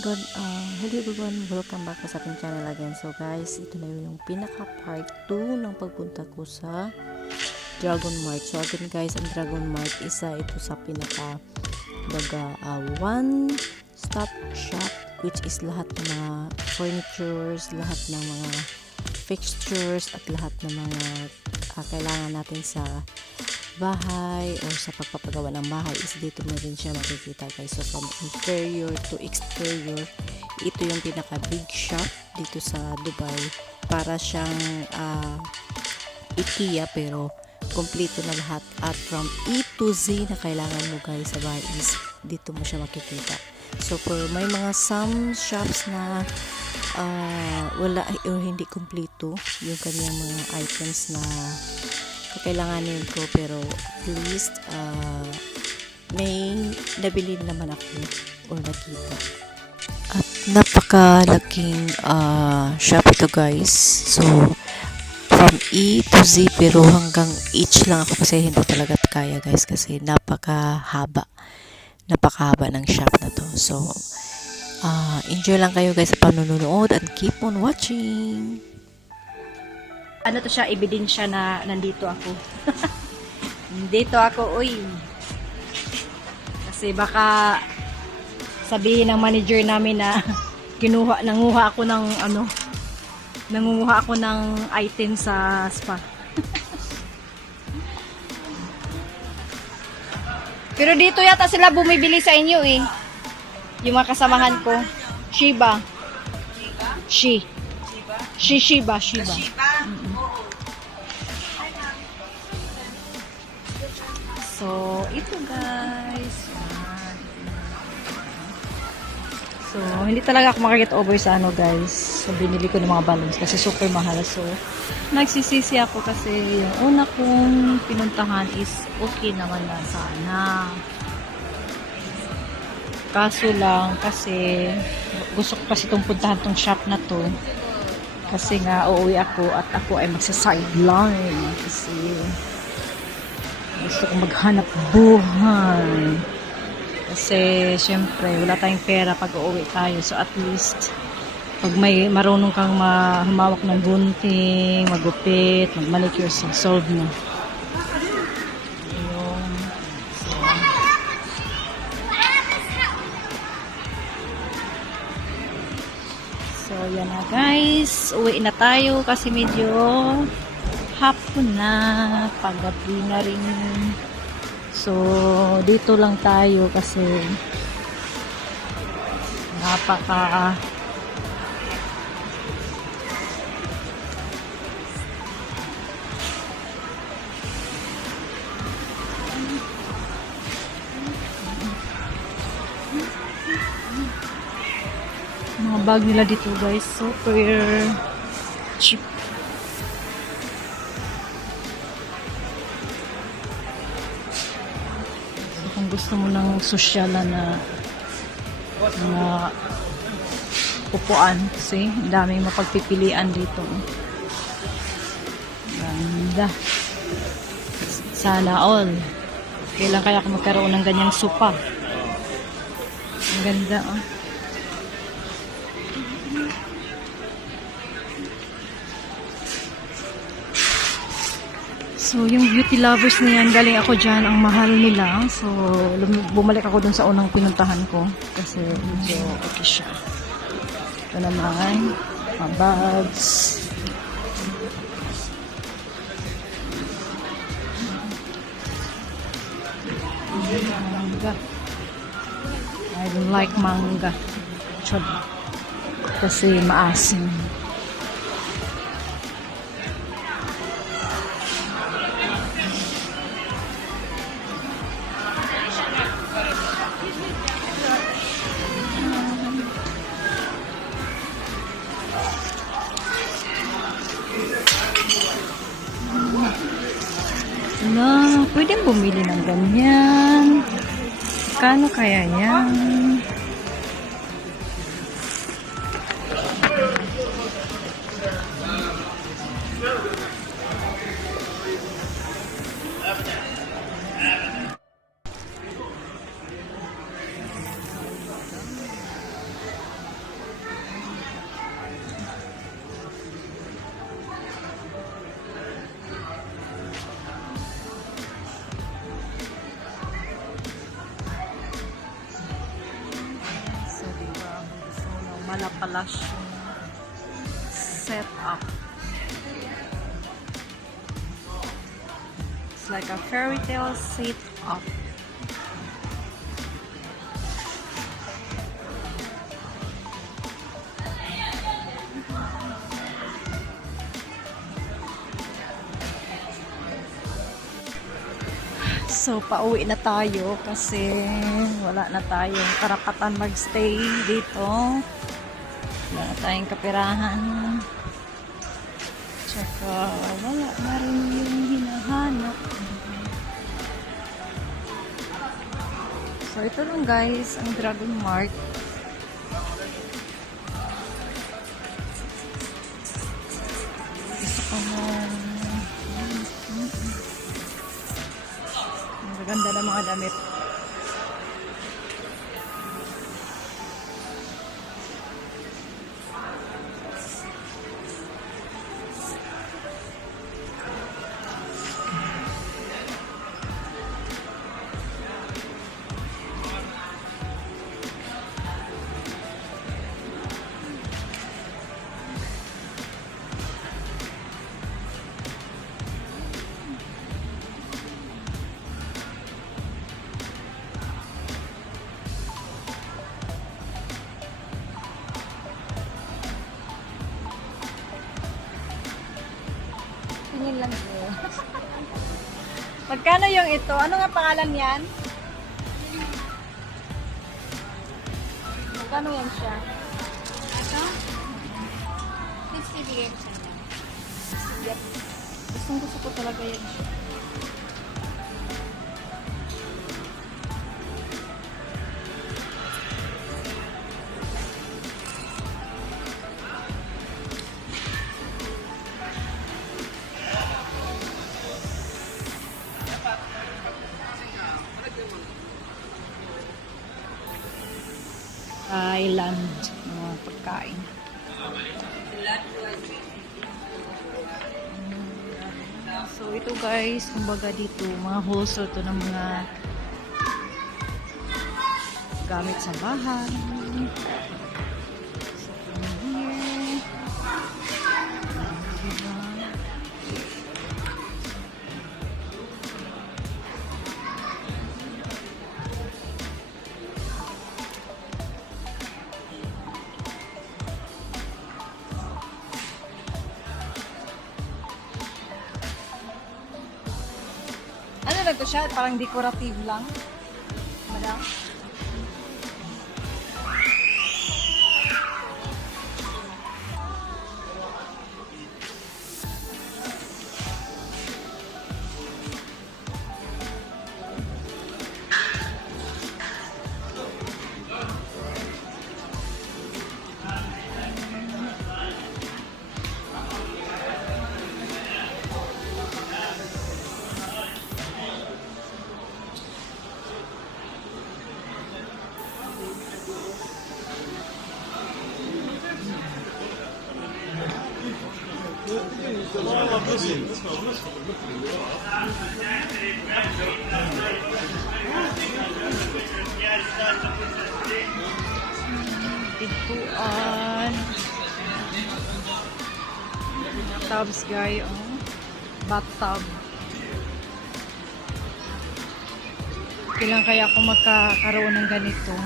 Hello everyone, welcome back sa ating channel again. So guys, ito na yung pinaka part 2 ng pagpunta ko sa Dragon Mart. So again guys, ang Dragon Mart isa ito sa pinaka one stop shop, which is lahat ng mga furnitures, lahat ng mga fixtures at lahat ng mga kailangan natin sa bahay or sa pagpapagawa ng bahay is dito mo rin siya makikita guys. So from interior to exterior, ito yung pinaka big shop dito sa Dubai. Para siyang IKEA pero kompleto na lahat, at from A to Z na kailangan mo guys sa bahay is dito mo siya makikita. So for may mga some shops na wala o hindi kompleto yung kanyang mga items na kakailanganin ko, pero at least may nabili naman ako or nakita. At napakalaking shop ito guys. So from E to Z, pero hanggang H lang ako kasi hindi talaga kaya guys, kasi napakahaba ng shop na to. So enjoy lang kayo guys sa panonood and keep on watching. Ano to siya, ebidensya na nandito ako. Nandito ako, uy. Kasi baka sabihin ng manager namin na nanguha ako ng item sa spa. Pero dito yata sila bumibili sa inyo eh. Yung mga kasamahan ko. Shiba. Shiba. So, ito guys. So, hindi talaga ako makaget over sa guys. So, binili ko ng mga balloons kasi super mahal. So, nagsisisi ako kasi yung una kong pinuntahan is okay naman na sana. Kaso lang kasi gusto ko kasi itong puntahan tong shop na to. Kasi nga uuwi ako at ako ay magsa-sideline kasi gusto kong maghanap buhay. Kasi syempre wala tayong pera pag uuwi tayo. So at least pag may marunong kang humawak ng gunting, magupit, magmanicure, so solve mo. So yan na guys, uwi na tayo kasi medyo hapon na, paggabi na rin. So dito lang tayo kasi napaka mga bag nila dito guys, super cheap. So, kung gusto mo ng sosyalan na upuan, kasi daming mapagpipilian dito. Ganda. Sana all. Kailan kaya ako magkaroon ng ganyang sopa? Ang ganda oh. So, yung beauty lovers na yan, galing ako dyan, ang mahal nila. So, bumalik ako dun sa unang pinuntahan ko. Kasi medyo okay siya. Ito naman, mga bags. Manga. I don't like manga. Chod. Kasi maasim. Na, pwedeng bumili ng ganyan. Kano kaya yan? palasyo set up. It's like a fairy tale set up. So, pauwi na tayo kasi wala na tayong karapatan magstay dito. Wala na tayong kapirahan. Tsaka, wala na rin yung hinahanap. So, ito lang guys, ang Dragon Mart. Gusto ko na ganda ng mga damit. Tingin lang po. Magkano yung ito? Ano nga pangalan yan? Magkano yan siya? Ito? 60 bigay ko sa inyo. Yep. Gusto ko talaga yan siya. Thailand, mga pagkain. So ito guys, kumbaga dito, mga wholesale to ng mga gamit sa bahay. So from here, diba? Ano lang to siya? Parang decorative lang. Madam? Pintuan. Tubs guy, oh. Bathtub. Kailan kaya ako magkakaroon ng ganito?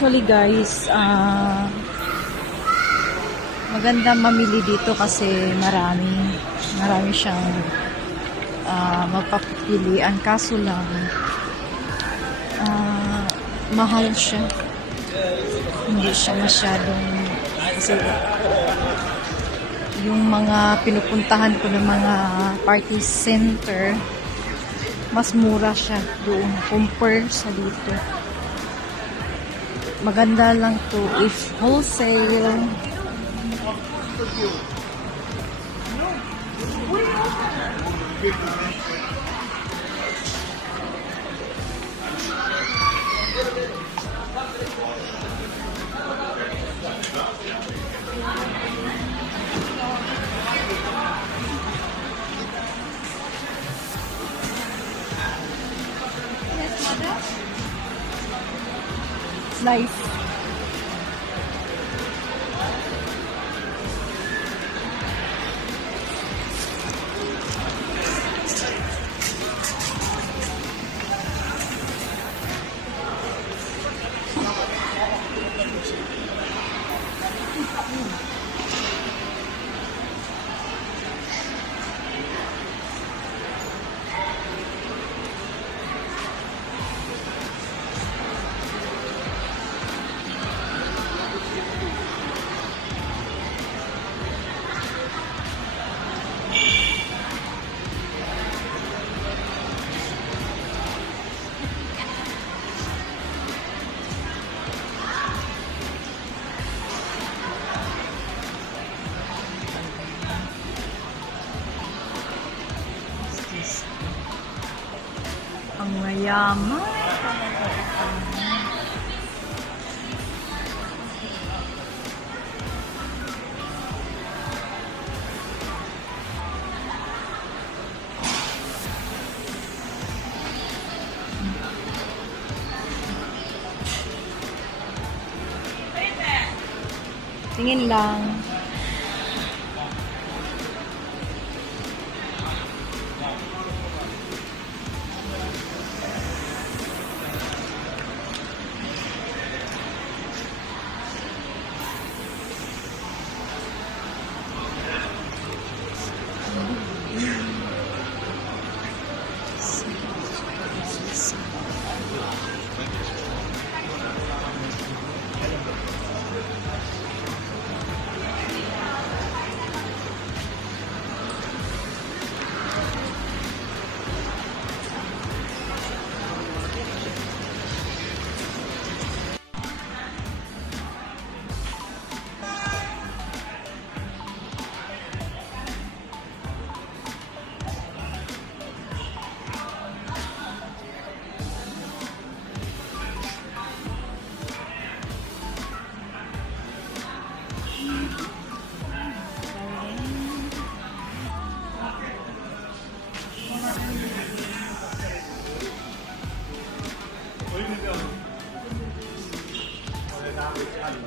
Actually guys, maganda mamili dito kasi marami siyang magpapilian, kaso lang mahal siya, hindi siya masyadong kasi yung mga pinupuntahan ko ng mga party center, mas mura siya doon compare sa dito. Maganda lang to if wholesale. Yes, madam. Slice. Ang mayaman. Tingin lang. Ayan.